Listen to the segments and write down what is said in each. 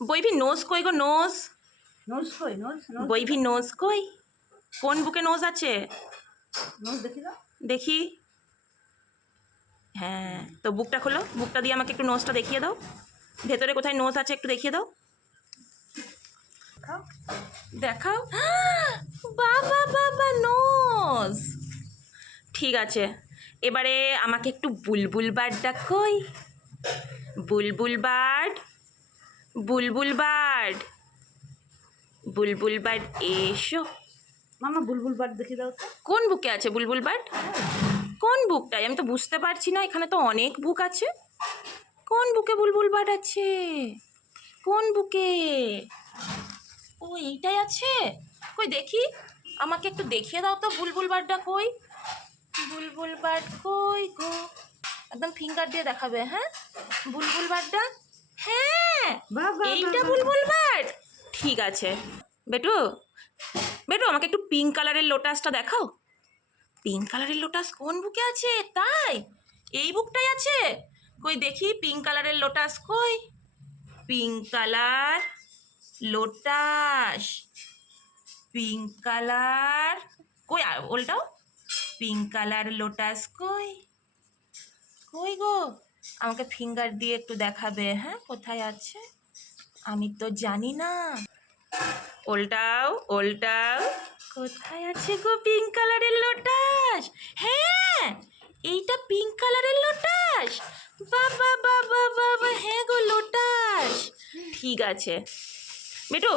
বইভি নোজ কই গো নোজ? নোজ কই নোজ বইভি নোজ কই? কোন বুকে নোজ আছে? নোজ দেখি দেখি। হ্যাঁ তো বুকটা খোলো বুকটা দিয়ে আমাকে একটু নোজটা দেখিয়ে দাও। ভেতরে কোথায় নোজ আছে একটু দেখিয়ে দাও। খাও দেখাও। বাবা বাবা নোজ। ঠিক আছে এবারে আমাকে একটু বুলবুল বার্ড ডাকই বুলবুল বার্ড বুলবুল বার্ড। বুলবুল বার্ড এসো। মামা বুলবুল বাট দেখি দাও কোন বুকে আছে বুলবুল বার্ড? কোন বুকটাই আমি তো বুঝতে পারছি না এখানে তো অনেক বুক আছে। কোন বুকে বুলবুল বার্ড আছে? কোন বুকে? ও এইটাই আছে? কই দেখি। আমাকে একটু দেখিয়ে দাও তো বুলবুল বার্ডটা কই? বুলবুল বার্ড কই গো? একদম ফিঙ্গার দিয়ে দেখাবে হ্যাঁ? বুলবুল বার্ডটা? হ্যাঁ? বাহ, এইটা। বুলবুল বার্ড ঠিক আছে। বেটু বেটু আমাকে একটু পিঙ্ক কালারের লোটাসটা দেখাও। পিঙ্ক কালারের লোটাস কোন বুকে আছে? তাই এই বুকটাই আছে? কই দেখি পিঙ্ক কালারের লোটাস কই? Pink colour lotus pink colour কই ওলটাও? পিঙ্ক কালার লোটাস কই? কই গো? আমাকে ফিঙ্গার দিয়ে একটু দেখাবে হ্যাঁ? কোথায় আছে? আমি তো জানি না। ওলটাও ওলটাও। কোথায় আছে গো পিঙ্ক কালারের লোটাস হ্যাঁ এইটা পিঙ্ক কালারের লোটাস বাবা বাবা বাবা হ্যাঁ গো লোটাস ঠিক আছে। বেটু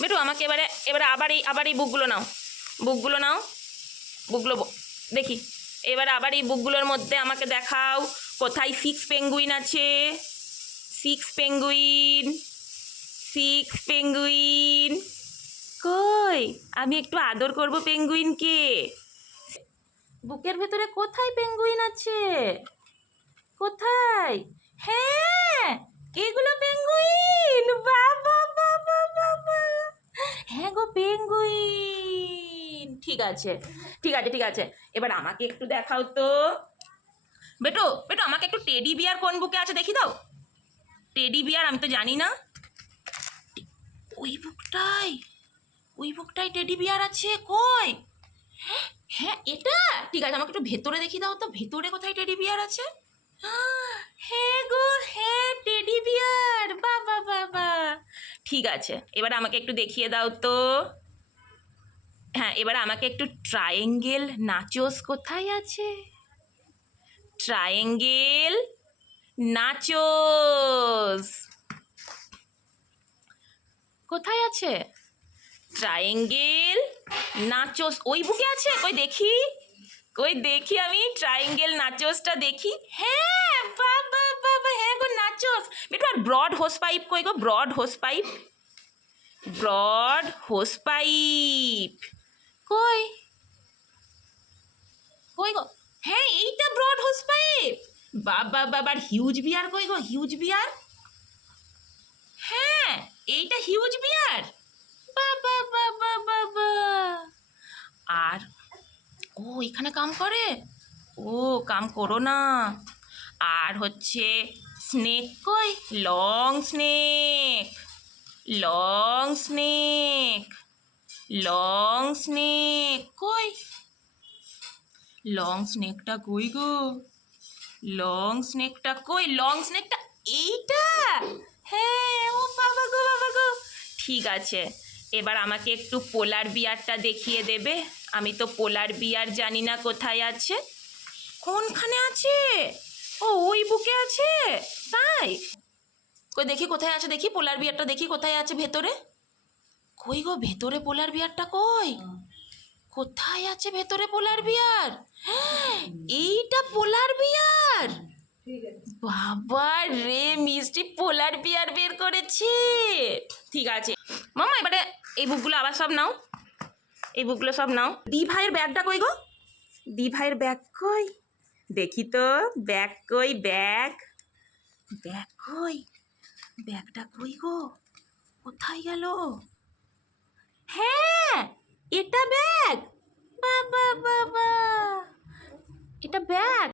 বেটু আমাকে এবারে এবারে আবার এই আবার এই বুকগুলো নাও। বুকগুলো নাও। বুকগুলো দেখি। এবারে আবার এই বুকগুলোর মধ্যে আমাকে দেখাও। কোথায় সিক্স পেঙ্গুইন আছে? সিক্স পেঙ্গুইন সিক্স পেঙ্গুইন কই? আমি একটু আদর করব পেঙ্গুইনকে বুকের ভেতরে কোথায় পেঙ্গুইন আছে? কোথায়? হ্যাঁ এগুলো পেঙ্গুইন বাবা বাবা বাবা হ্যাঁ গো পেঙ্গুইন ঠিক আছে ঠিক আছে ঠিক আছে। এবার আমাকে একটু দেখাও তো। বেটো বেটো, আমাকে একটু টেডি বিয়ার কোন বুকে আছে দেখি দাও। টেডি বিয়ার, আমি তো জানি না। ওই বুকটাই ওই বুকটাই টেডি বিয়ার আছে, কই? হ্যাঁ এটা? ঠিক আছে, আমাকে একটু ভেতরে দেখি দাও তো। ভেতরে কোথায় টেডি বিয়ার আছে? হ্যাঁ গো হ্যাঁ টেডি বিয়ার। বাবা বাবা ঠিক আছে, এবার আমাকে একটু দেখিয়ে দাও তো। হ্যাঁ এবার আমাকে একটু ট্রায়াঙ্গেল নাচোস কোথায় আছে? ট্রায়াঙ্গেল নাচোস কোথায় আছে? ট্রায়াঙ্গেল নাচোস ওই বুকে আছে? কই দেখি? কই দেখি আমি? ট্রায়াঙ্গেল নাচোসটা দেখি। হ্যাঁ বাবা বাবা হ্যাঁ গো নাচোস আর ব্রড হোস পাইপ কই গো? Broad hose pipe broad hose pipe কই? কই গো? হ্যাঁ এইটা ব্রড হোস পাইপ। বাবা বাবার হিউজ বিয়ার কই গো? হিউজ বিয়ার? হ্যাঁ এইটা হিউজ বিয়ার। বাবা বাবা বাবা আর, ও, এখানে কাম করে? ও, কাম করো না। আর হচ্ছে স্নেক কই? Long snake. Long snake. Long snake, কই? লং স্নেকটা কই গো? লং স্নেকটা কই? লং স্নেকটা এইটা? হ্যাঁ ও বাবা গো বাবা গো। ঠিক আছে, এবার আমাকে একটু পোলার বিয়ারটা দেখিয়ে দেবে। আমি তো পোলার বিয়ার জানি না কোথায় আছে। কোনখানে আছে? ও, ওই বুকে আছে? তাই? কই, দেখি কোথায় আছে, দেখি পোলার বিয়ারটা, দেখি কোথায় আছে ভেতরে। কই গো ভেতরে পোলার বিয়ারটা কই? কোথায় আছে ভেতরে পোলার বিয়ার? এইটা পোলার বিয়ার? বাবা রে মিষ্টি পোলার বিয়ার বের করেছে। ঠিক আছে। মামা এবারে এই বুকগুলো আবার সব নাও। এই বুকগুলো সব নাও। দি ভাইয়ের ব্যাগটা কই গো? দি ভাইয়ের ব্যাগ কই? দেখি তো ব্যাগ কই ব্যাগ? ব্যাগ কই? ব্যাগটা কই গো? কোথায় গেল? হ্যাঁ এটা ব্যাগ বাবা বাবা এটা ব্যাগ